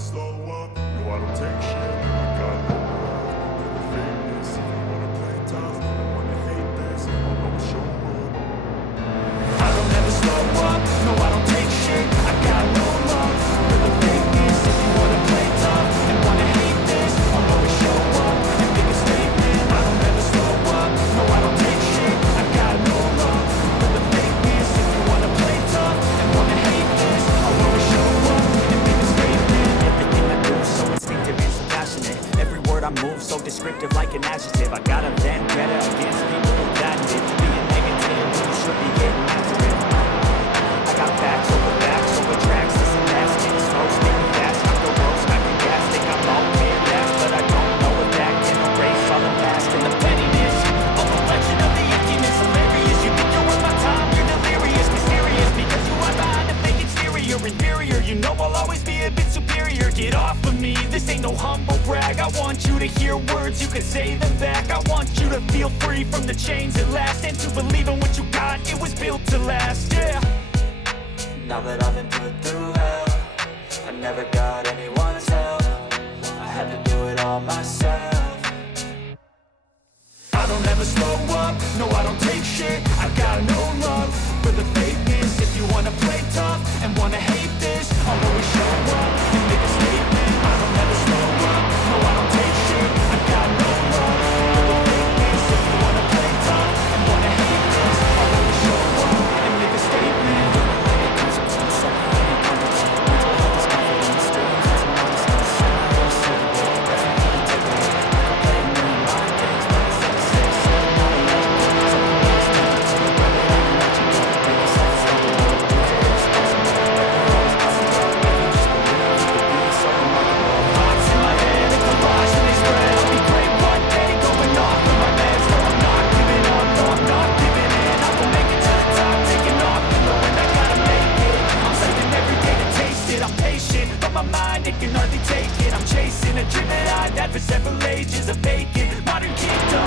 slow up, no I don't take shit. I got no love for the fakeness. If you wanna play tough and wanna hate this, I'll always show up. I don't ever slow up, no I don't take shit. I got no love for the fakeness. If you wanna play tough and wanna hate this, I'll always show up and make a statement. I don't ever slow up, no I don't take shit. I got no love for the fakeness. If you wanna play tough and wanna hate this, I'll always show up and make a statement. Everything I do so instinctive and so passionate. Every word I move so descriptive like an adjective. I got a vendetta against people who patented being negative. You should be getting after it. I got facts over tracks. This and that, speaking slow, speaking fast. Knock the road, smacking gas. Think I'm all clear fast, but I don't know if that can erase all the past and the pettiness. A reflection of the emptiness, hilarious. You think you're worth my time, you're delirious, mysterious, because you are behind a fake exterior, inferior. You know I'll always be a bit superior. Get off of me, this ain't no humble brag. I want you to hear words, you can say them back. I want you to feel free from the chains at last, and to believe in what you got, it was built to last, yeah. Now that I've been put through hell, I never got anyone's help. I had to do it all myself. I don't ever slow up, no I don't take shit. I got no love for the fakeness. If you wanna play tough and wanna hate this, I'll always show up and make a statement. I don't ever slow up, no I don't take shit. I got no love for the fakeness. If you wanna play tough and wanna hate this, I'll always show up and make a statement. It can hardly take it. I'm chasing a dream that I've had for several ages. A vacant modern kingdom